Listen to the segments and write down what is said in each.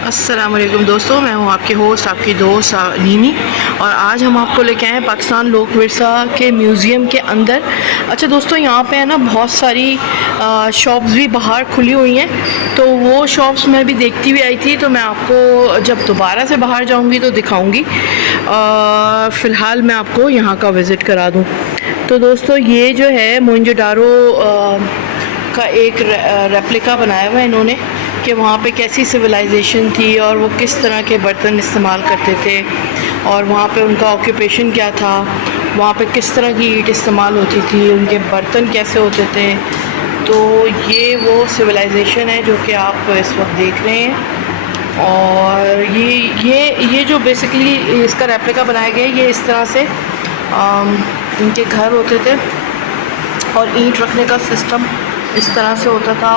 अस्सलाम वालेकुम दोस्तों, मैं हूं आपके होस्ट, आपकी दोस्त नीनी। और आज हम आपको लेके आए हैं पाकिस्तान लोक विरसा के म्यूज़ियम के अंदर। अच्छा दोस्तों, यहाँ पे है ना बहुत सारी शॉप्स भी बाहर खुली हुई हैं, तो वो शॉप्स मैं भी देखती हुई आई थी, तो मैं आपको जब दोबारा से बाहर जाऊँगी तो दिखाऊँगी। फ़िलहाल मैं आपको यहाँ का विज़िट करा दूँ। तो दोस्तों, ये जो है मोहनजोदारो का एक रेप्लिका बनाया हुआ है इन्होंने, कि वहाँ पे कैसी सिविलाइजेशन थी और वो किस तरह के बर्तन इस्तेमाल करते थे और वहाँ पे उनका ऑक्यूपेशन क्या था, वहाँ पे किस तरह की ईंट इस्तेमाल होती थी, उनके बर्तन कैसे होते थे। तो ये वो सिविलाइजेशन है जो कि आप इस वक्त देख रहे हैं। और ये जो बेसिकली इसका रेप्लिका बनाया गया है, ये इस तरह से इनके घर होते थे और ईंट रखने का सिस्टम इस तरह से होता था।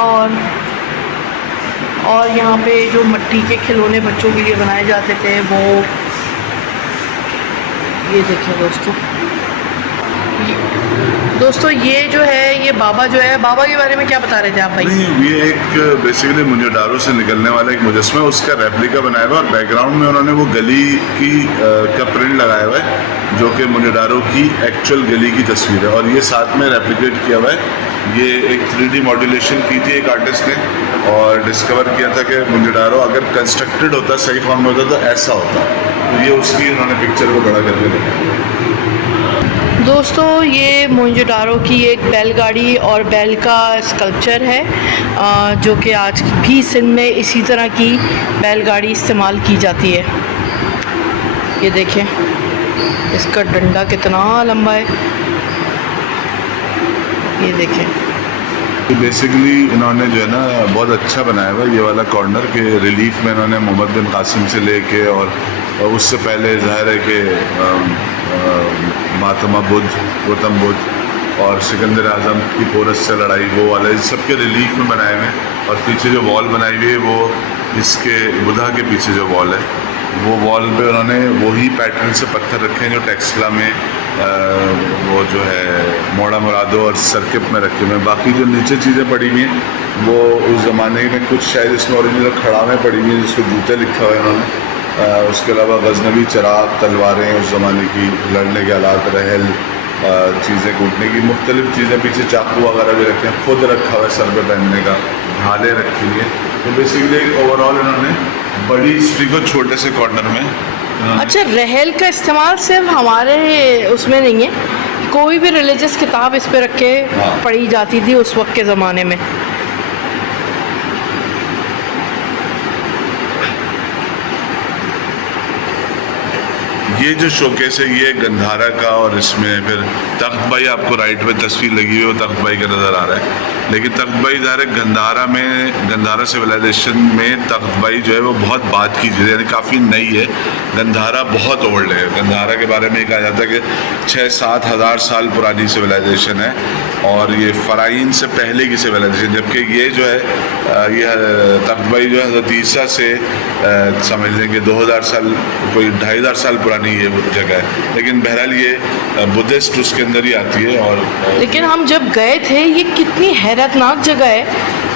और यहाँ पे जो मिट्टी के खिलौने बच्चों के लिए बनाए जाते थे, वो ये देखिए दोस्तों ये जो है, ये बाबा जो है, बाबा के बारे में क्या बता रहे थे आप भाई? नहीं, ये एक बेसिकली मोहनजोदारो से निकलने वाला एक मुजस्समा, उसका रेप्लिका बनाया हुआ है और बैकग्राउंड में उन्होंने वो गली की का प्रिंट लगाया हुआ है जो कि मोहनजोदारो की एक्चुअल गली की तस्वीर है। और ये साथ में रेप्लिकेट किया हुआ है। ये एक 3D मॉड्यूलेशन की थी एक आर्टिस्ट ने और डिस्कवर किया था कि मोहनजोदारो अगर कंस्ट्रक्टेड होता, सही फॉर्म में होता तो ऐसा होता। तो ये उसकी उन्होंने पिक्चर को बड़ा करके रखा। दोस्तों, ये मोहनजोदारो की एक बैलगाड़ी और बैल का स्कल्पचर है, जो कि आज भी सिंध में इसी तरह की बैलगाड़ी इस्तेमाल की जाती है। ये देखें, इसका डंडा कितना लंबा है, ये देखें। तो बेसिकली इन्होंने जो है ना बहुत अच्छा बनाया हुआ ये वाला कॉर्नर के रिलीफ में इन्होंने मोहम्मद बिन कासिम से लेके और उससे पहले ज़ाहिर है कि महात्मा बुद्ध, गौतम बुद्ध और सिकंदर आज़म की पोरस से लड़ाई, वो वाले सबके रिलीफ में बनाए हुए हैं। और पीछे जो वॉल बनाई हुई है वो इसके बुधा के पीछे जो वॉल है, वो वॉल पे उन्होंने वही पैटर्न से पत्थर रखे हैं जो टेक्सला में वो जो है मोड़ा मुरादो और सर्किप में रखे हुए हैं। बाकी जो नीचे चीज़ें पड़ी हुई हैं वो उस ज़माने में कुछ शायद इसमें ओरिजिनल खड़ामें पड़ी हुई हैं जिसको जूते लिखा हुआ है उन्होंने। उसके अलावा गजनवी चराग, तलवारें उस ज़माने की, लड़ने के आलात, रहल, चीज़ें कूटने की मुख्तलिफ़ चीज़ें, पीछे चाकू वगैरह भी रखे हैं, खुद रखा हुआ है सर पे पहनने का, ढालें रखी हुई हैं। तो बेसिकली ओवरऑल इन्होंने बड़ी हिस्ट्री को छोटे से कॉर्नर में। अच्छा, रहल का इस्तेमाल सिर्फ हमारे उसमें नहीं है, कोई भी रिलीजियस किताब इस पे रख के पढ़ी जाती थी उस वक्त के ज़माने में। ये जो शोकेस है ये गंधारा का, और इसमें फिर तख्त भाई आपको राइट में तस्वीर लगी हुई है, वो तख्त भाई का नज़र आ रहा है। लेकिन तख्त भाई ज़ाहिर है गंधारा में, गंधारा सिविलाइजेशन में तख्त भाई जो है वो बहुत बात की चीज़, यानी काफ़ी नई है। गंधारा बहुत ओल्ड है। गंधारा के बारे में कहा जाता है कि 6-7 हज़ार साल पुरानी सिविलाइजेशन है और ये फ़राइन से पहले की सिविलाइजेशन। जबकि ये जो है ये तख्त भाई जो है हज़रत ईसा से समझ लेंगे 2000 साल, कोई 2500 साल पुरानी ये जगह है। लेकिन बहरहाल ये बुद्धिस्ट उसके अंदर ही आती है। और लेकिन हम जब गए थे, ये कितनी हैरतनाक जगह है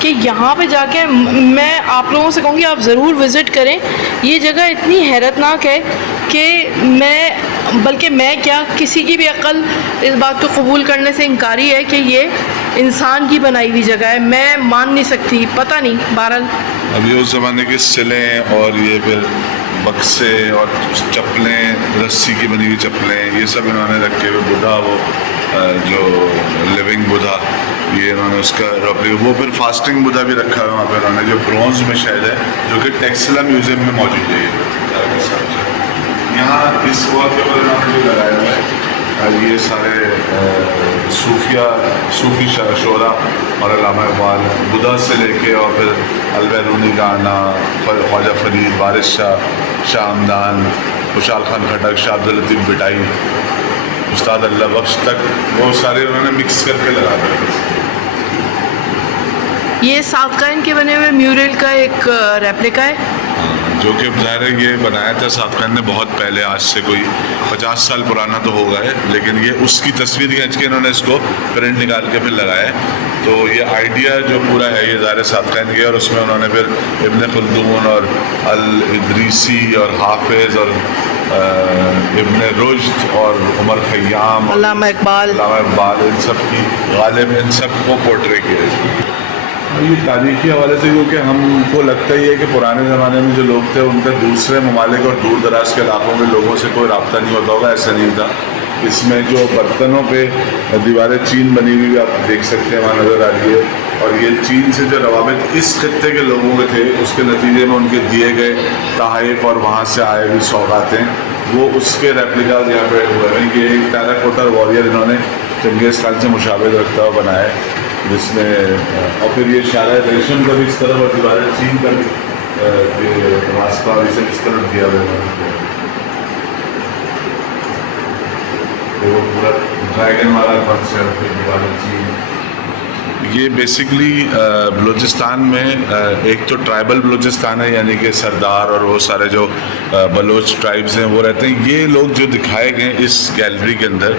कि यहाँ पे जाके मैं आप लोगों से कहूँगी आप ज़रूर विज़िट करें। ये जगह इतनी हैरतनाक है कि मैं क्या, किसी की भी अक्ल इस बात को कबूल करने से इनकारी है कि ये इंसान की बनाई हुई जगह है। मैं मान नहीं सकती, पता नहीं, बहरहाल अभी उस ज़माने के सिलें और ये फिर बक्से और चप्पलें, रस्सी की बनी हुई चप्पलें, ये सब इन्होंने रखे हुए। बुधा, वो जो लिविंग बुधा, ये इन्होंने उसका वो फिर फास्टिंग बुधा भी रखा है वहाँ पे उन्होंने, जो ब्रॉन्ज में शायद है, जो कि टेक्सला म्यूज़ियम में मौजूद है। यहाँ इस वॉल के ऊपर इन्होंने भी लगाया हुआ है ये सारे सूफी शोरा और अल्लामा इक़बाल, बुधा से लेके और फिर अलबैरूनी का आना, ख्वाजा फरीद, वारिस शाह, शाह हमदान, खुशाल खान खटक, शाह अब्दुल लतीफ़ बिटाई, उस्ताद अल्लाह बख्श तक, वो सारे उन्होंने मिक्स करके लगा दिया। ये साउथ काइन के बने हुए म्यूरल का एक रेप्लिका है। जो कि ज़ाहिर है ये बनाया था साफ खान ने बहुत पहले, आज से कोई 50 साल पुराना तो होगा है, लेकिन ये उसकी तस्वीर खींच के इन्होंने इसको प्रिंट निकाल के फिर लगाया है। तो ये आइडिया जो पूरा है ये ज़ाहिर साफ खान की, और उसमें उन्होंने फिर इब्न खल्दून और अल इदरीसी और हाफिज़ और इब्न रुश्द और उमर खय्याम, अल्लामा इकबाल, इन सब की गालिब, इन सब को पोर्ट्रे किया है। ये तारीख़ी हवाले से, क्योंकि हमको लगता ही है कि पुराने ज़माने में जो लोग थे उनका दूसरे ममालिक और दूर दराज के इलाकों में लोगों से कोई रब्ता नहीं होता होगा, ऐसा नहीं था। इसमें जो बर्तनों पे दीवारें चीन बनी हुई आप देख सकते हैं, वहाँ नज़र आ रही है, और ये चीन से जो रवाबित इस खत्ते के लोगों के थे उसके नतीजे में उनके दिए गए तहाइफ और वहाँ से आए हुई सौगातें, वो उसके रेप्लिकाज यहाँ पे हुए हैं। ये एक टेराकोटा वॉरियर इन्होंने चंगेज़ खान से मुशाबह रखता हुआ बनाया है, जिसमें और फिर ये शायद रेशम का भी इस तरफ और दीवारें चीन का भी रास्ता और इसे इस तरफ दिया हुआ है। तो वो पूरा ड्रैगन वाला बक्स है, फिर दीवारें चीन। ये बेसिकली बलूचिस्तान में एक तो ट्राइबल बलूचिस्तान है, यानी कि सरदार और वो सारे जो बलोच ट्राइब्स हैं वो रहते हैं। ये लोग जो दिखाए गए इस गैलरी के अंदर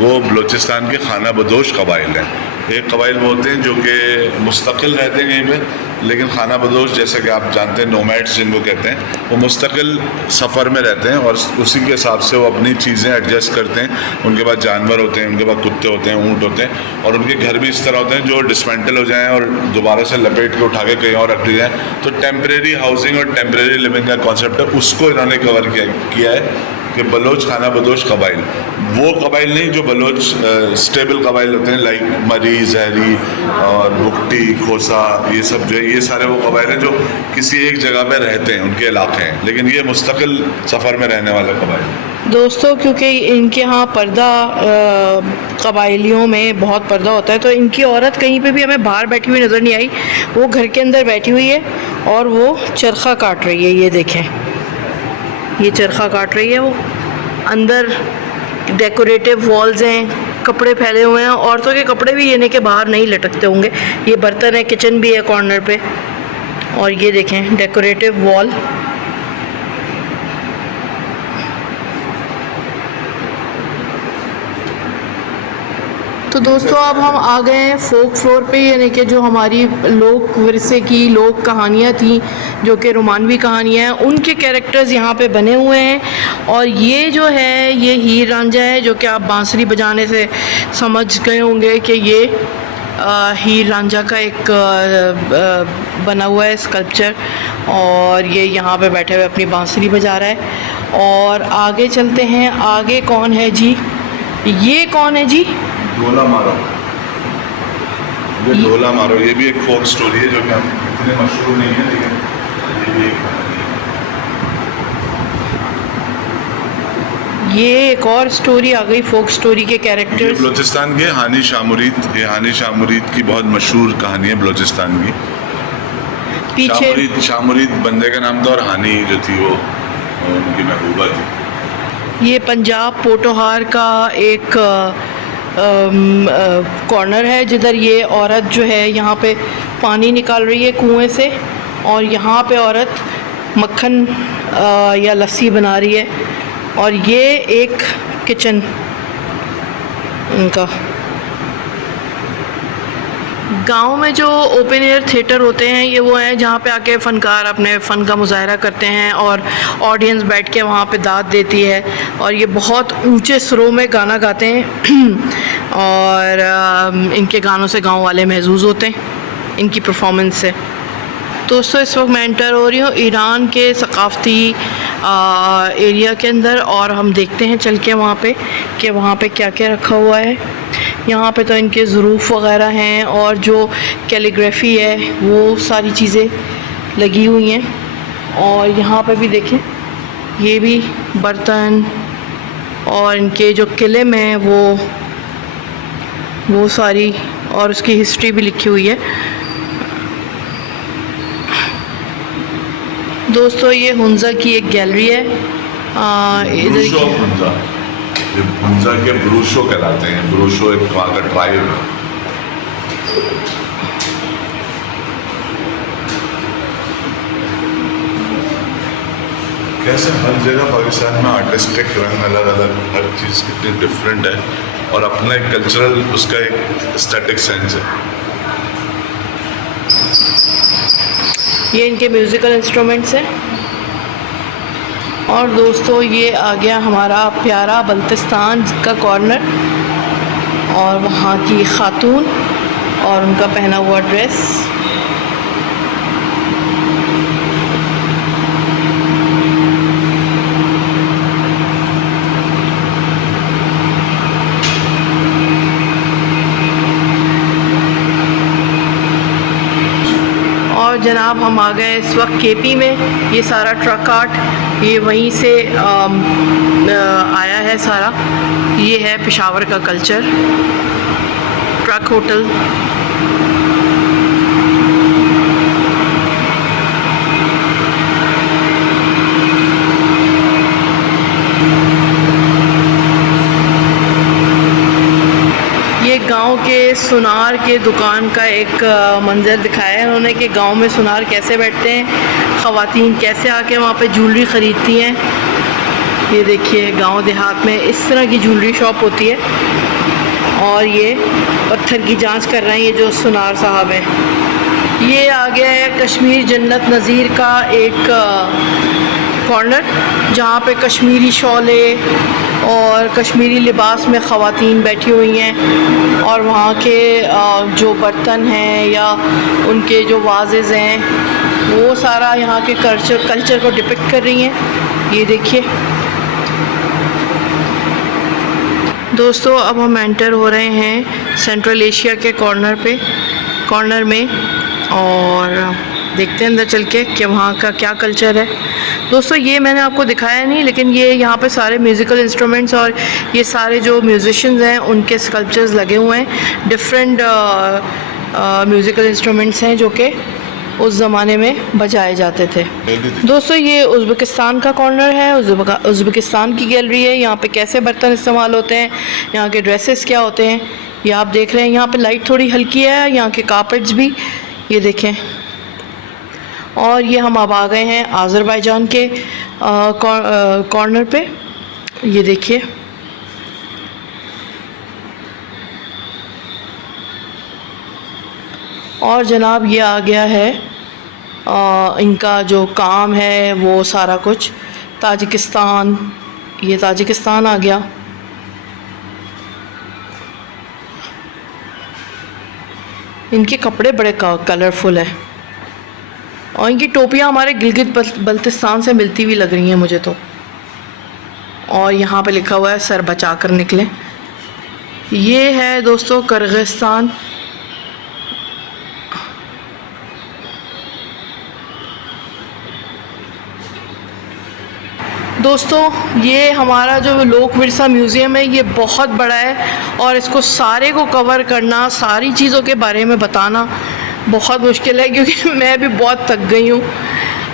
वो बलूचिस्तान के खाना बदोश कबाइल हैं। एक कबाइल वो होते हैं जो कि मुस्तकिल रहते हैं कहीं पे, लेकिन खाना बदोश जैसे कि आप जानते हैं नोमैड्स जिनको कहते हैं, वो मुस्तकिल सफ़र में रहते हैं और उसी के हिसाब से वो अपनी चीज़ें एडजस्ट करते हैं। उनके पास जानवर होते हैं, उनके पास कुत्ते होते हैं, ऊँट होते हैं, और उनके घर भी इस तरह होते हैं जो डिसमेंटल हो जाएँ और दोबारा से लपेट के उठा के कहीं और रख दिया जाए। तो टेम्परेरी हाउसिंग और टेम्परेरी लिविंग का कॉन्सेप्ट है, उसको इन्होंने कवर किया है कि बलोच खाना बदोश कबाइल, वो कबाइल नहीं जो बलोच स्टेबल कबाइल होते हैं, लाइक मरी, जहरी और बुकटी, खोसा, ये सब जो है ये सारे वो कबाइल हैं जो किसी एक जगह पे रहते हैं, उनके इलाके हैं, लेकिन ये मुस्तकिल सफ़र में रहने वाले कबाइल। दोस्तों क्योंकि इनके यहाँ पर्दा कबाइलियों में बहुत पर्दा होता है, तो इनकी औरत कहीं पे भी हमें बाहर बैठी हुई नज़र नहीं आई, वो घर के अंदर बैठी हुई है और वो चरखा काट रही है। ये देखें, ये चरखा काट रही है। वो अंदर डेकोरेटिव वॉल्स हैं, कपड़े फैले हुए हैं, औरतों के कपड़े भी यानी कि बाहर नहीं लटकते होंगे। ये बर्तन है, किचन भी है कॉर्नर पे, और ये देखें डेकोरेटिव वॉल। तो दोस्तों अब हम आ गए हैं फोक फ्लोर पे, यानी कि जो हमारी लोक विरसे की लोक कहानियाँ थी, जो कि रोमानवी कहानियाँ हैं, उनके कैरेक्टर्स यहाँ पे बने हुए हैं। और ये जो है ये हीर रांझा है, जो कि आप बांसुरी बजाने से समझ गए होंगे कि ये हीर रांझा का एक बना हुआ है स्कल्पचर, और ये यहाँ पे बैठे हुए अपनी बांसुरी बजा रहा है। और आगे चलते हैं, आगे कौन है जी, ये कौन है जी? ढोला मारो। ये ढोला मारो, ये भी एक फोक स्टोरी है जो कि हम इतने मशहूर नहीं है, लेकिन ये भी ये एक और स्टोरी आ गई, फोक स्टोरी के कैरेक्टर्स। बलूचिस्तान के हानी शाह मुरीद, ये हानी शाह मुरीद की बहुत मशहूर कहानी है बलूचिस्तान की। पीछे शाह मुरीद बंदे का नाम था और हानी जो थी वो उनकी महबूबा थी। ये पंजाब पोटोहार का एक कॉर्नर है, जिधर ये औरत जो है यहाँ पे पानी निकाल रही है कुएं से, और यहाँ पे औरत मक्खन या लस्सी बना रही है। और ये एक किचन इनका। गांव में जो ओपन एयर थिएटर होते हैं ये वो हैं जहाँ पे आके फ़नकार अपने फ़न का मुजाहरा करते हैं और ऑडियंस बैठ के वहाँ पे दाद देती है, और ये बहुत ऊंचे सुरों में गाना गाते हैं और इनके गानों से गांव वाले महसूस होते हैं इनकी परफॉर्मेंस से। दोस्तों इस वक्त मैं एंटर हो रही हूँ ईरान के सकाफ़ती एरिया के अंदर, और हम देखते हैं चल के वहाँ पे कि वहाँ पे क्या क्या रखा हुआ है। यहाँ पे तो इनके ज़रूफ़ वग़ैरह हैं और जो कैलीग्राफी है वो सारी चीज़ें लगी हुई हैं। और यहाँ पे भी देखें, ये भी बर्तन और इनके जो किले हैं वो सारी, और उसकी हिस्ट्री भी लिखी हुई है। दोस्तों ये हुंज़ा की एक गैलरी है। इधर हुंज़ा के ब्रूशो कहलाते हैं। ब्रूशो एक वहाँ का ट्राइब है। कैसे हर जगह पाकिस्तान में आर्टिस्टिक रंग अलग अलग, हर चीज़ कितनी डिफरेंट है और अपना एक कल्चरल उसका एक एस्थेटिक सेंस है। ये इनके म्यूज़िकल इंस्ट्रूमेंट्स हैं। और दोस्तों ये आ गया हमारा प्यारा बल्तिस्तान का कॉर्नर, और वहाँ की खातून और उनका पहना हुआ ड्रेस। और जनाब हम आ गए इस वक्त केपी में। ये सारा ट्रक आर्ट ये वहीं से आया है सारा। ये है पेशावर का कल्चर, ट्रक होटल। ये गांव के सुनार के दुकान का एक मंजर दिखाया है उन्होंने कि गांव में सुनार कैसे बैठते हैं, ख़वातीन कैसे आके वहाँ पे ज्वेलरी ख़रीदती हैं। ये देखिए गांव देहात में इस तरह की ज्वेलरी शॉप होती है। और ये पत्थर की जांच कर रहे हैं ये जो सुनार साहब हैं। ये आ गया है कश्मीर जन्नत नज़ीर का एक कॉर्नर, जहाँ पे कश्मीरी शौले और कश्मीरी लिबास में ख़वातीन बैठी हुई हैं और वहाँ के जो बर्तन हैं या उनके जो वाज़ेज़ हैं वो सारा यहाँ के कल्चर को डिपिक्ट कर रही हैं। ये देखिए दोस्तों, अब हम एंटर हो रहे हैं सेंट्रल एशिया के कॉर्नर में और देखते हैं अंदर चल के कि वहाँ का क्या कल्चर है। दोस्तों ये मैंने आपको दिखाया नहीं, लेकिन ये यहाँ पे सारे म्यूज़िकल इंस्ट्रूमेंट्स और ये सारे जो म्यूज़िशियंस हैं उनके स्कल्पचर्स लगे हुए हैं। डिफरेंट म्यूज़िकल इंस्ट्रूमेंट्स हैं जो कि उस ज़माने में बजाए जाते थे। दोस्तों ये उज़्बेकिस्तान का कॉर्नर है, उज़्बेकिस्तान की गैलरी है। यहाँ पे कैसे बर्तन इस्तेमाल होते हैं, यहाँ के ड्रेसेस क्या होते हैं, ये आप देख रहे हैं। यहाँ पे लाइट थोड़ी हल्की है, यहाँ के कारपेट्स भी ये देखें। और ये हम अब आ गए हैं आज़रबाईजान के कॉर्नर पे। ये देखिए और जनाब ये आ गया है इनका जो काम है वो सारा कुछ ताजिकिस्तान। ये ताजिकिस्तान आ गया। इनके कपड़े बड़े कलरफुल है और इनकी टोपियाँ हमारे गिलगित बल्तिस्तान से मिलती हुई लग रही हैं मुझे तो। और यहाँ पे लिखा हुआ है सर बचा कर निकले। ये है दोस्तों किर्गिस्तान। दोस्तों ये हमारा जो लोक विरसा म्यूज़ियम है ये बहुत बड़ा है और इसको सारे को कवर करना, सारी चीज़ों के बारे में बताना बहुत मुश्किल है क्योंकि मैं भी बहुत थक गई हूँ।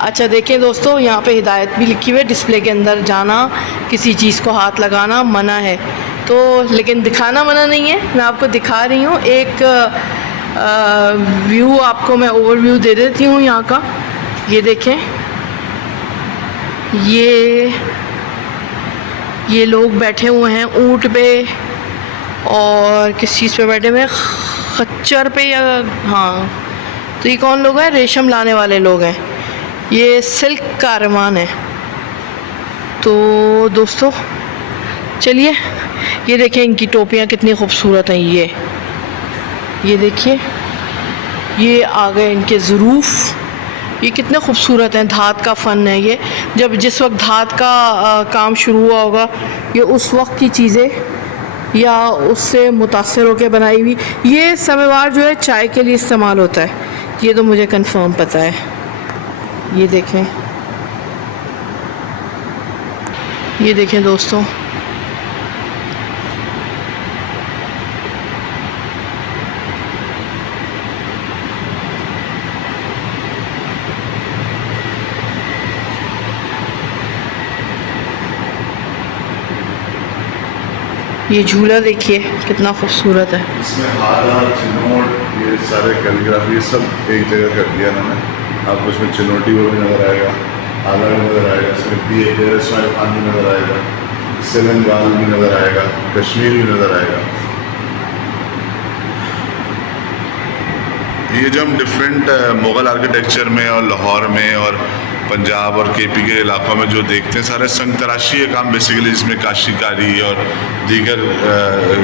अच्छा देखें दोस्तों, यहाँ पे हिदायत भी लिखी हुई है, डिस्प्ले के अंदर जाना, किसी चीज़ को हाथ लगाना मना है, तो लेकिन दिखाना मना नहीं है। मैं आपको दिखा रही हूँ एक व्यू, आपको मैं ओवरव्यू दे देती हूँ यहाँ का। ये देखें, ये लोग बैठे हुए हैं ऊँट पे और किस चीज़ पे बैठे हुए हैं, खच्चर पे या हाँ। तो ये कौन लोग हैं? रेशम लाने वाले लोग हैं। ये सिल्क कारवान है। तो दोस्तों चलिए ये देखें इनकी टोपियाँ कितनी खूबसूरत हैं। ये देखिए, ये आ गए इनके ज़रूफ़, ये कितने खूबसूरत हैं। धात का फ़न है ये। जिस वक्त धात का काम शुरू हुआ होगा, ये उस वक्त की चीज़ें या उससे मुतासिर होकर बनाई हुई। ये समवार जो है चाय के लिए इस्तेमाल होता है, ये तो मुझे कंफर्म पता है। ये देखें दोस्तों, ये झूला देखिए कितना खूबसूरत है। इसमें हारा, चिनोट, ये सारे कैलीग्राफी, ये सब एक जगह कर दिया इन्होंने। आपको इसमें चिनोटी वो भी नज़र आएगा आगरा भी नज़र आएगा, इसमें डेरा इस्माइल खान भी नज़र आएगा, सेलंगाल भी नज़र आएगा, कश्मीर भी नज़र आएगा। ये जो हम डिफरेंट मुग़ल आर्किटेक्चर में और लाहौर में और पंजाब और केपी के इलाक़ों में जो देखते हैं सारे संग तराशी का काम बेसिकली, जिसमें काशीकारी और दीगर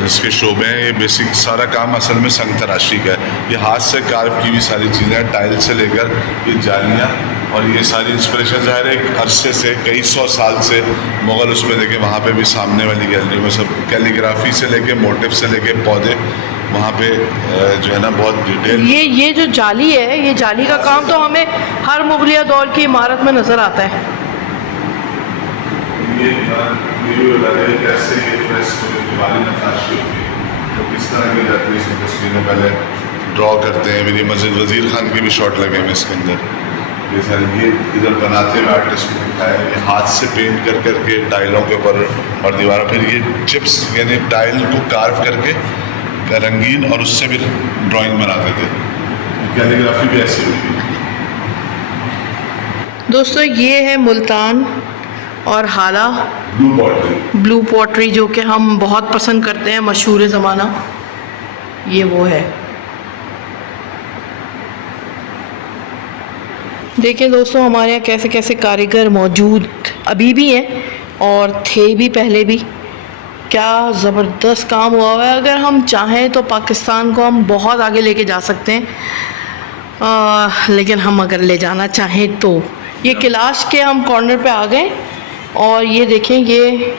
इसके शोबे हैं, ये बेसिक सारा काम असल में संग तराशी का है। ये हाथ से कार्व की हुई सारी चीज़ें, टाइल से लेकर ये जालियाँ, और ये सारी इंस्पिरेशन ज़ाहिर है एक अरसे से, कई सौ साल से मुग़ल उसमें देखे, वहाँ पे भी सामने वाली गैलरी में सब कैलीग्राफी से लेके मोटिव से लेके पौधे, वहाँ पे जो है ना बहुत डिटेल। ये जो जाली है, ये जाली का काम तो हमें हर मुगलिया दौर की इमारत में नज़र आता है। ये कैसे ये फ्रेस्को दिवाली नक्काशी होती है तो किस तरह की जाती है, इसमें तस्वीरें पहले ड्रॉ करते हैं। मेरी मस्जिद वज़ीर खान के भी शॉट लगे हैं इसके अंदर। ये सारी ये इधर बनाते हुए आर्टिस्ट को दिखाया है, ये हाथ से पेंट कर करके टाइलों के ऊपर और दीवारों, फिर ये चिप्स यानी टाइल को कार्व करके रंगीन, और उससे भी ड्राइंग बनाते थे। कैलीग्राफी भी ऐसी हुई है। दोस्तों ये है मुल्तान और हाला ब्लू पॉटरी, जो कि हम बहुत पसंद करते हैं, मशहूर ज़माना, ये वो है। देखिए दोस्तों हमारे यहाँ कैसे कैसे कारीगर मौजूद अभी भी हैं और थे भी पहले भी। क्या ज़बरदस्त काम हुआ हुआ है। अगर हम चाहें तो पाकिस्तान को हम बहुत आगे लेके जा सकते हैं, लेकिन हम अगर ले जाना चाहें तो। ये कैलाश के हम कॉर्नर पे आ गए और ये देखें, ये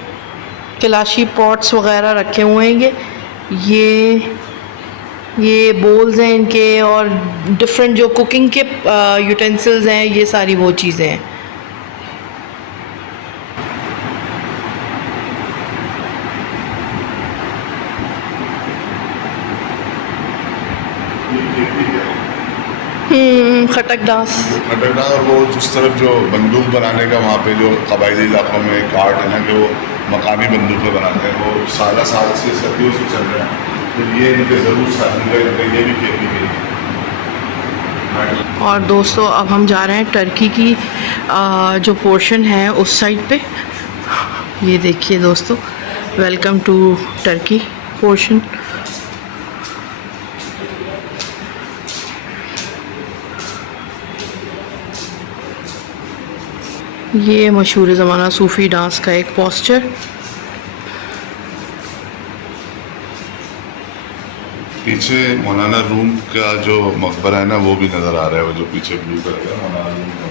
कैलाशी पॉट्स वगैरह रखे हुए हैं, ये बोल्स हैं इनके, और डिफरेंट जो कुकिंग के यूटेंसिल्स हैं, ये सारी वो चीज़ें हैं। खटक डांस और वो जिस तरफ जो बंदूक बनाने का वहाँ पे जो कबायली इलाकों में एक आर्ट है ना कि वो मकामी बंदूकें बनाते हैं, वो साल से सदियों से चल रहा है। तो ये इनके ज़रूर साथी ये भी खेती है। और दोस्तों अब हम जा रहे हैं टर्की की जो पोर्शन है उस साइड पे। ये देखिए दोस्तों, वेलकम टू टर्की पोर्शन। ये मशहूर ज़माना सूफ़ी डांस का एक पोस्चर। पीछे मौलाना रूम का जो मकबरा है ना वो भी नज़र आ रहा है, वो जो पीछे ब्लू कलर का मौलाना रूम का।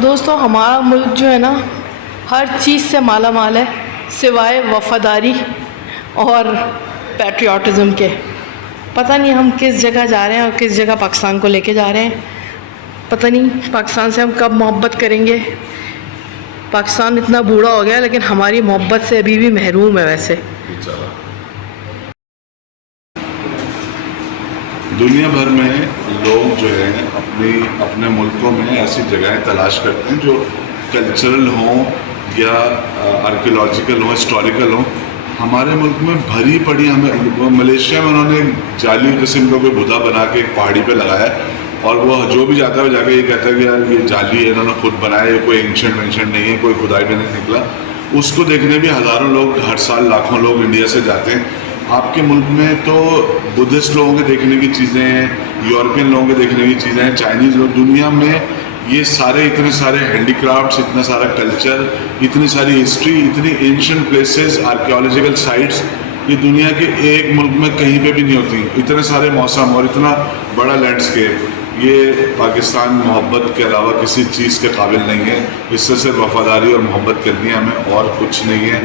दोस्तों हमारा मुल्क जो है ना हर चीज़ से माला माल है, सिवाय वफ़ादारी और पैट्रियाटिज़म के। पता नहीं हम किस जगह जा रहे हैं और किस जगह पाकिस्तान को लेके जा रहे हैं। पता नहीं पाकिस्तान से हम कब मोहब्बत करेंगे। पाकिस्तान इतना बूढ़ा हो गया लेकिन हमारी मोहब्बत से अभी भी महरूम है। वैसे दुनिया भर में लोग जो है अपने मुल्कों में ऐसी जगहें तलाश करते हैं जो कल्चरल हों या आर्कियोलॉजिकल हों, हिस्टोरिकल हों। हमारे मुल्क में भरी पड़ी, हमें मलेशिया में उन्होंने जाली किस्म का कोई बुधा बना के एक पहाड़ी पे लगाया और वो जो भी जाता है जाके ये कहता है कि यार ये जाली है, इन्होंने खुद बनाया, ये कोई एंशंट नहीं है, कोई खुदाई में नहीं निकला। उसको देखने भी हज़ारों लोग हर साल, लाखों लोग इंडिया से जाते हैं। आपके मुल्क में तो बुद्धिस्ट लोगों के देखने की चीज़ें हैं, यूरोपियन लोगों के देखने की चीज़ें हैं, चाइनीज़ लोग, दुनिया में ये सारे इतने सारे हैंडीक्राफ्ट्स, इतना सारा कल्चर, इतनी सारी हिस्ट्री, इतनी एंशिएंट प्लेसेस, आर्कियोलॉजिकल साइट्स, ये दुनिया के एक मुल्क में कहीं पे भी नहीं होती। इतने सारे मौसम और इतना बड़ा लैंडस्केप, ये पाकिस्तान मोहब्बत के अलावा किसी चीज़ के काबिल नहीं है। इससे सिर्फ वफ़ादारी और मोहब्बत करनी है हमें, और कुछ नहीं है,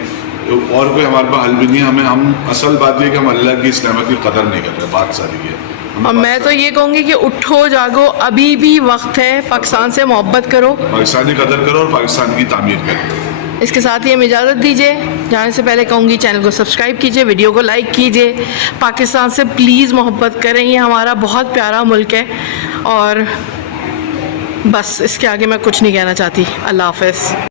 और कोई हमारे पास हल भी नहीं है। हम असल बात ये कि हम अल्लाह की इस नेमत की कदर नहीं कर रहे, बात सारी है। और मैं तो ये कहूँगी कि उठो जागो, अभी भी वक्त है, पाकिस्तान से मोहब्बत करो, पाकिस्तान की कदर करो और पाकिस्तान की तामीर करो। इसके साथ ही हमें इजाज़त दीजिए। जाने से पहले कहूँगी चैनल को सब्सक्राइब कीजिए, वीडियो को लाइक कीजिए। पाकिस्तान से प्लीज़ मोहब्बत करें, ये हमारा बहुत प्यारा मुल्क है। और बस इसके आगे मैं कुछ नहीं कहना चाहती। अल्लाह हाफ़िज़।